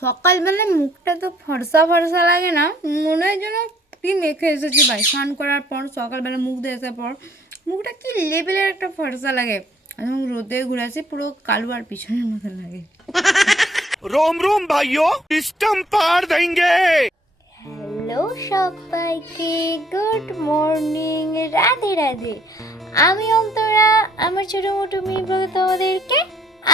সকালবেলা মুখটা তো ফর্সা ফর্সা লাগে না, মনে হয় যেন কি মেখে এসেছি ভাই। স্নান করার পর সকালবেলা মুখ দিয়ে আসার পর মুখটা কি লেভেলের একটা ফর্সা লাগে, এবং রোদে ঘুরে আসি পুরো কালো আর পিছনের মতো লাগে। रोम रोम भाइयों, सिस्टम पार देंगे। হ্যালো সবাইকে, গুড মর্নিং, রাধে রাধে। আমি অন্তরা, আমার ছোটো মোটো মেয়ে বলে তোমাদেরকে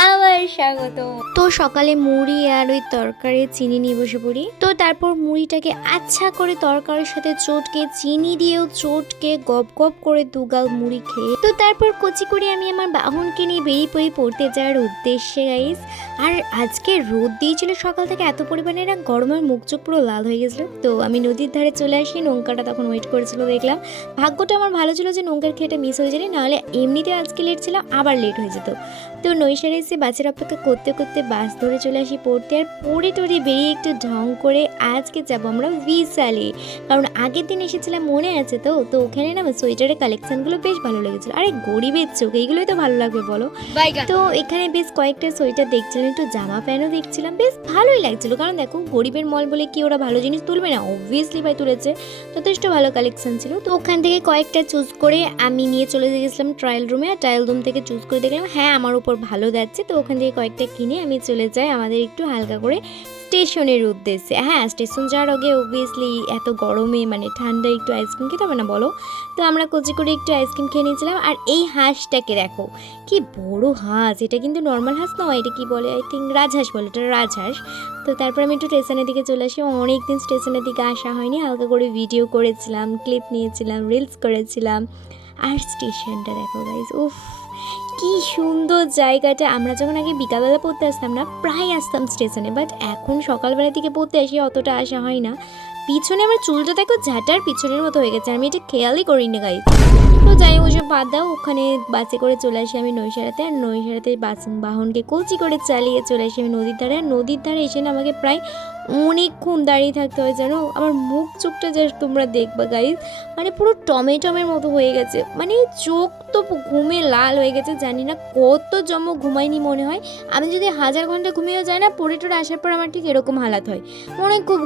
আবার স্বাগত। তো সকালে মুড়ি আর ওই তরকারি চিনি নিয়ে বসে পড়ি। তো তারপর মুড়িটাকে আচ্ছা করে তরকারির সাথে চটকে, চিনি দিয়েও চটকে, গপ গপ করে দুগাল মুড়ি খেয়ে তো তারপর কচি করে আমি আমার বাহনকে নিয়ে বেরিয়ে পড়তে যাওয়ার উদ্দেশ্যে গাইস। আর আজকে রোদ দিয়েছিল সকাল থেকে এত পরিমাণে, না গরমের মুখ চোখ পুরো লাল হয়ে গেছিলো। তো আমি নদীর ধারে চলে আসি, নৌকাটা তখন ওয়েট করেছিল। দেখলাম ভাগ্যটা আমার ভালো ছিল যে নৌকার খেয়েটা মিস হয়ে যায়নি, নাহলে এমনিতে আজকে লেট ছিল, আবার লেট হয়ে যেত। তো নৈশারে এসে বাসের অপেক্ষা করতে করতে বাস ধরে চলে আসি পড়তে। আর পড়ে টড়ে বেরিয়ে একটু ঢং করে আজকে যাবো আমরা বিশালে, কারণ আগের দিন এসেছিলাম মনে আছে তো। তো ওখানে না আমার সোয়েটারের কালেকশনগুলো বেশ ভালো লেগেছিলো। আরে গরিবের চোখ, এইগুলোই তো ভালো লাগবে বলো। তো এখানে বেশ কয়েকটা সোয়েটার দেখছিলাম, একটু জামা প্যান্টও দেখছিলাম, বেশ ভালোই লাগছিলো। কারণ দেখো গরিবের মল বলে কি ওরা ভালো জিনিস তুলবে না? অবভিয়াসলি ভাই তুলেছে, যথেষ্ট ভালো কালেকশন ছিল। তো ওখান থেকে কয়েকটা চুজ করে আমি নিয়ে চলে গেছিলাম ট্রায়াল রুমে। আর ট্রায়াল রুম থেকে চুজ করে দেখলাম হ্যাঁ আমার উপর ভালো যাচ্ছে। তো ওখান থেকে কয়েকটা কিনে আমি চলে যাই আমাদের একটু হালকা করে স্টেশনের উদ্দেশ্যে। হ্যাঁ, স্টেশন যাওয়ার আগে অবভিয়াসলি এত গরমে মানে ঠান্ডায় একটু আইসক্রিম খেতে হবে না বলো? তো আমরা কচি করে একটু আইসক্রিম খেয়ে নিয়েছিলাম। আর এই হাঁসটাকে দেখো, কি বড় হাঁস! এটা কিন্তু নর্মাল হাঁস নয়, এটা কি বলে, আই থিঙ্ক রাজহাঁস বলে, এটা রাজহাঁস। তো তারপর আমি একটু স্টেশনের দিকে চলে আসি। অনেকদিন স্টেশনের দিকে আসা হয়নি, হালকা করে ভিডিও করেছিলাম, ক্লিপ নিয়েছিলাম, রিলস করেছিলাম। আর স্টেশনটা দেখো গাইস, উফ কি সুন্দর জায়গাটা। আমরা যখন আগে বিকালবেলা পড়তে আসতাম না, প্রায় আসতাম স্টেশনে, বাট এখন সকালবেলা থেকে পড়তে আসি অতটা আসা হয় না। পিছনে আমার চুলটা দেখো ঝাঁটার পিছনের মতো হয়ে গেছে, আমি এটা খেয়ালই করিনি গাইস। তো যাই হোক ওসব বাদ দাও, ওখানে বাসে করে চলে আসি আমি নৈশারাতে। আর নৈশারাতে বাহনকে কচি করে চালিয়ে চলে আসি আমি নদীর ধারে। আর নদীর ধারে এসে না আমাকে প্রায় অনেকক্ষণ দাঁড়িয়ে থাকতে হয় জানো। আমার মুখ চোখটা জাস্ট তোমরা দেখবা গাইস, মানে পুরো টমেটমের মতো হয়ে গেছে, মানে চোখ তো ঘুমে লাল হয়ে গেছে। জানি না কত জমক ঘুমাইনি মনে হয়। আমি যদি 1000 ঘন্টা ঘুমিয়েও যাই না, পড়ে টোরে আসার পর আমার ঠিক এরকম হালাত হয়, মনে হয় খুব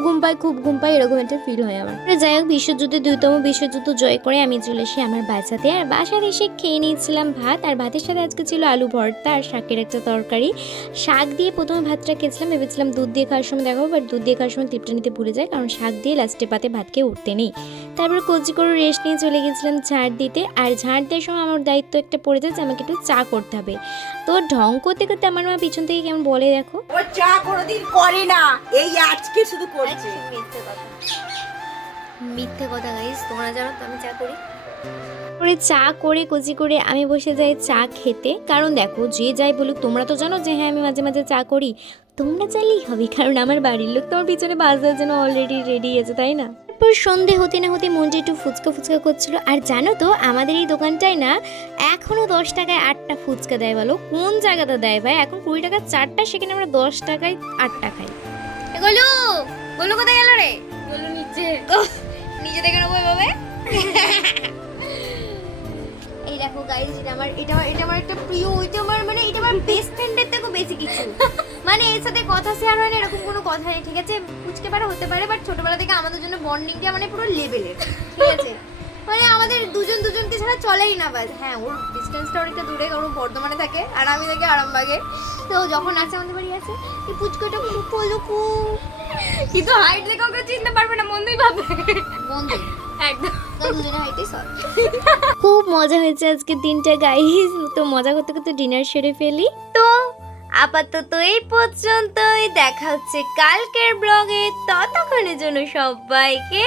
ঘুম পাই, এরকম একটা ফিল হয় আমার। যাই হোক বিশ্বযুদ্ধে 2তম বিশ্বযুদ্ধ জয় করে আমি চলে এসে আমার বাসাতে। আর বাসাতে এসে খেয়ে নিয়েছিলাম ভাত, আর ভাতের সাথে আজকে ছিল আলু ভর্তা আর শাকের একটা তরকারি। শাক দিয়ে প্রথমে ভাতটা খেয়েছিলাম, ভেবেছিলাম দুধ দিয়ে খাওয়ার সময় দেখো, বাট দুধ দিয়ে খাওয়ার সময় টিপটা নিতে ভুলে যায়, কারণ শাক দিয়ে লাস্টে পাতে ভাত খেয়ে উঠতে নেই। তারপর কচি করে রেস্ট নিয়ে চলে গেছিলাম ঝাড় দিতে। আর ঝাড় দেওয়ার সময় আমার দায়িত্ব একটা পড়ে যায় যে আমাকে একটু চা করতে হবে। তো ঢং করতে করতে আমার মা পিছন থেকে কেমন বলে দেখো, ও চা কোনোদিন করে না, এই আজকে শুধু করছে। মিথ্যে কথা গাইস, তোমরা জানো তো আমি চা করি। করে চা করে কচি করে আমি বসে যাই চা খেতে। কারণ দেখো যে যাই বলুক, তোমরা তো জানো যে হ্যাঁ আমি মাঝে মাঝে চা করি, তোমরা চাইলেই হবে, কারণ আমার বাড়ির লোক তোমার পিছনে বাজার জন্য অলরেডি রেডি আছে, তাই না? তারপর সন্ধে হতে না হতে মনটা একটু ফুচকা করছিল। আর জানো তো আমাদের এই দোকানটায় না এখনো 10 টাকায় 8টা ফুচকা দেয়। বলো কোন জায়গাটা দেয় ভাই? এখন 20 টাকা 4টা, সেখানে আমরা 10 টাকায় 8টা খাই। গোলু গোলু কোথায় গেল রে? গোলু নিচে দেখে নেবো এভাবে। এই দেখো গাইস, এটা আমার একটা প্রিয়, এটা আমার মানে এটা আমার বেস্ট ফ্রেন্ডের থেকেও বেশি কিছু। মানে এর সাথে কথা শেয়ার হয় না এরকম কোনো কথা নেই, ঠিক আছে? ফুচকে পারা হতে পারে, বাট ছোটবেলা থেকে আমাদের জন্য বন্ডিংটা মানে পুরো লেভেলের, ঠিক আছে? মানে আমাদের দুজনকে ছাড়া চলেই না। বাস হ্যাঁ, ওর ডিস্টেন্সটা অনেকটা দূরে, কারণ বর্ধমানে থাকে আর আমি থাকি আরামবাগে। তো যখন আসে আমাদের বাড়ি আসে, এই ফুচকাটা খুব পলুকু, কিন্তু হাইট দেখে ওকে চিনতে পারবে না, বন্ধুই ভাববে বন্ধু একদম। খুব মজা হয়েছে আজকের দিনটা গাইস। তো মজা করতে করতে ডিনার সেরে ফেলি। তো আপাতত এই পর্যন্তই, দেখা হচ্ছে কালকের ব্লগে। ততক্ষণের জন্য সবাইকে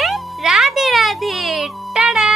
রাধে রাধে, টাটা।